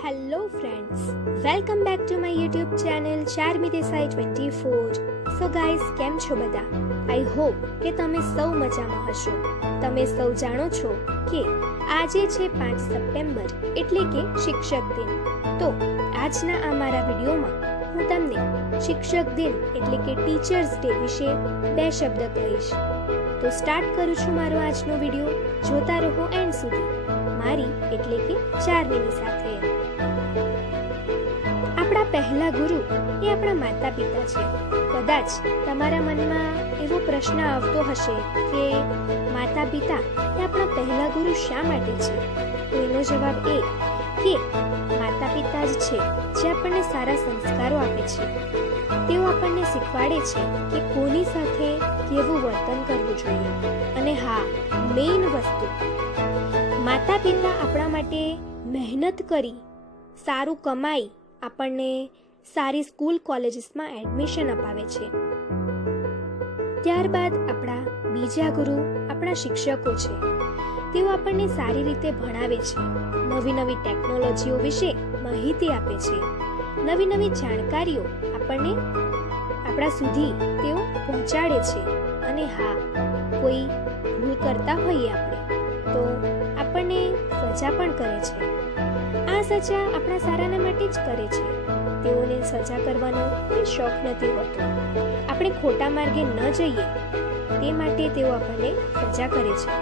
Hello friends, welcome back to my YouTube channel Charmi Desai 24. So guys, કેમ છો બધા? I hope કે તમે સૌ મજામાં હશો. તમે સૌ જાણો છો કે આજે છે 5 સપ્ટેમ્બર એટલે કે શિક્ષક દિન. તો આજના આ મારા વિડીયોમાં હું તમને શિક્ષક દિન એટલે કે ટીચર્સ ડે વિશે 2 શબ્દ કહીશ. તો સ્ટાર્ટ કરું છું મારો આજનો વિડીયો. જોતા રહો એન્ડ સુધી, મારી એટલે કે ચાર્મીની સાથે. આપણા પહેલા ગુરુ એ આપણા માતા પિતા છે. કદાચ તમારા મનમાં એવો પ્રશ્ન આવતો હશે કે માતા પિતા એ આપણા પહેલા ગુરુ શા માટે છે? તો એનો જવાબ એ કે માતા પિતા જ છે જે આપણને સારા સંસ્કારો આપે છે. તેઓ આપણને શીખવાડે છે કે કોની સાથે કેવું વર્તન કરવું જોઈએ. અને હા, મેઇન વસ્તુ, માતા પિતા આપણા માટે મહેનત કરી સારું કમાઈ આપણને સારી સ્કૂલ કોલેજીસમાં એડમિશન અપાવે છે. ત્યારબાદ આપણા બીજા ગુરુ આપણા શિક્ષકો છે. તેઓ આપણને સારી રીતે ભણાવે છે, નવી નવી ટેકનોલોજીઓ વિશે માહિતી આપે છે, નવી નવી જાણકારીઓ આપણને આપણા સુધી તેઓ પહોંચાડે છે. અને હા, કોઈ ભૂલ કરતા હોઈએ આપણે તો આપણને સજા પણ કરે છે. આ સજા આપણા સારાના માટે જ કરે છે. તેઓને સજા કરવાનો કોઈ શોખ નથી હોતો. આપણે ખોટા માર્ગે ન જઈએ તે માટે તેઓ આપણને સજા કરે છે.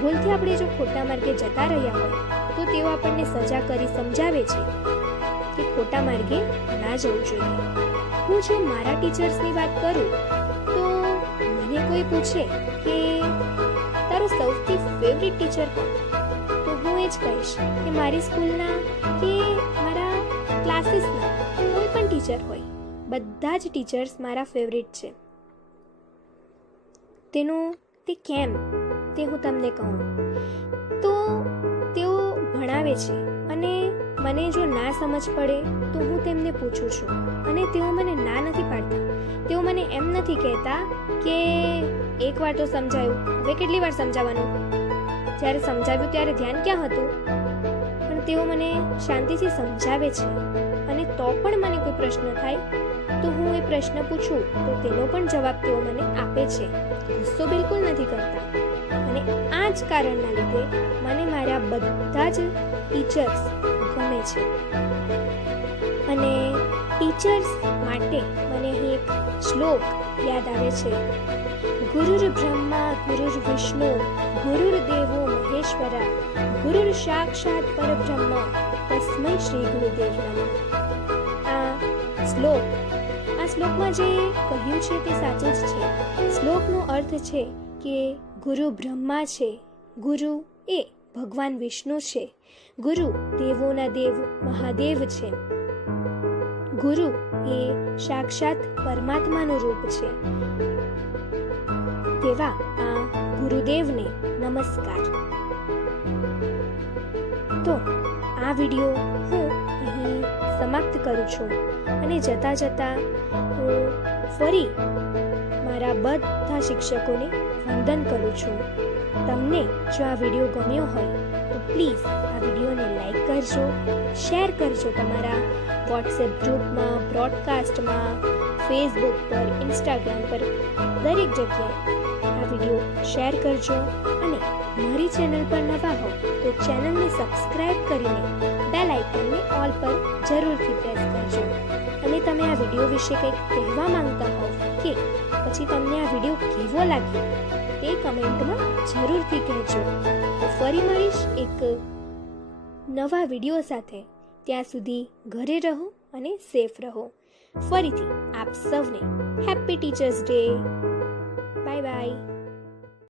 ભૂલથી આપણે જો ખોટા માર્ગે જતા રહ્યા હોય તો તેઓ આપણને સજા કરી સમજાવે છે કે ખોટા માર્ગે ના જવું જોઈએ. હું જો મારા ટીચર્સની વાત કરું તો મને કોઈ પૂછે કે તારો સૌથી ફેવરિટ ટીચર કોણ? તો હું એ જ કહીશ કે મારી સ્કૂલના કે મારા ક્લાસીસના કોઈ પણ ટીચર હોય, બધા જ ટીચર્સ મારા ફેવરિટ છે. તે કેમ તે હું તમને કહું તો તેઓ ભણાવે છે અને મને જો ના સમજ પડે તો હું તેમને પૂછું છું અને તેઓ મને ના નથી પાડતા. તેઓ મને એમ નથી કહેતા કે એકવાર તો સમજાયું, હવે કેટલી વાર સમજાવવાનું? જ્યારે સમજાવ્યું ત્યારે ધ્યાન ક્યાં હતું? પણ તેઓ મને શાંતિથી સમજાવે છે. અને તો પણ મને કોઈ પ્રશ્ન થાય તો હું એ પ્રશ્ન પૂછું તો તેનો પણ જવાબ તેઓ મને આપે છે. ગુસ્સો બિલકુલ નથી કરતા. અને આ જ કારણના લીધે મને મારા બધા જ ટીચર્સ ગમે છે. અને ટીચર્સ માટે મને અહીં એક શ્લોક યાદ આવે છે. ગુરુર બ્રહ્મા ગુરુર વિષ્ણુ ગુરુર્દેવો મહેશ્વરા ગુરુર સાક્ષાત પરબ્રહ્મ તસ્મૈ શ્રી ગુરુદેવ નમઃ. આ શ્લોકમાં જે કહ્યું છે તે સાચું જ છે. શ્લોકનો અર્થ છે કે ગુરુ બ્રહ્મા છે, ગુરુ એ ભગવાન વિષ્ણુ છે, ગુરુ દેવોના દેવ મહાદેવ છે, ગુરુ એ સાક્ષાત પરમાત્માનું રૂપ છે. તેવા આ ગુરુદેવને નમસ્કાર. તો આ વિડીયો હું અહીં સમાપ્ત કરું છું અને જતા જતા હું ફરી મારા બધા શિક્ષકોને વંદન કરું છું. તમને જો આ વિડીયો ગમ્યો હોય તો પ્લીઝ આ વિડીયોને લાઈક કરજો, શેર કરજો તમારા વોટ્સએપ ગ્રુપમાં, બ્રોડકાસ્ટમાં, ફેસબુક પર, ઇન્સ્ટાગ્રામ પર, દરેક જગ્યાએ આ વિડીયો શેર કરજો. અને મારી ચેનલ પર નવા હો તો ચેનલને સબસ્ક્રાઇબ કરીને બેલ આઇકનને ઓલ પર જરૂરથી પ્રેસ કરજો. અને તમે આ વિડીયો વિશે કંઈક કહેવા માંગતા હોવ કે પછી તમને આ વિડીયો કેવો લાગ્યો તે કમેન્ટમાં જરૂરથી કહેજો. તો ફરી મળીશ એક નવા વિડીયો સાથે. ત્યાં સુધી ઘરે રહો અને સેફ રહો. ફરીથી આપ સૌને happy teachers day. Bye bye.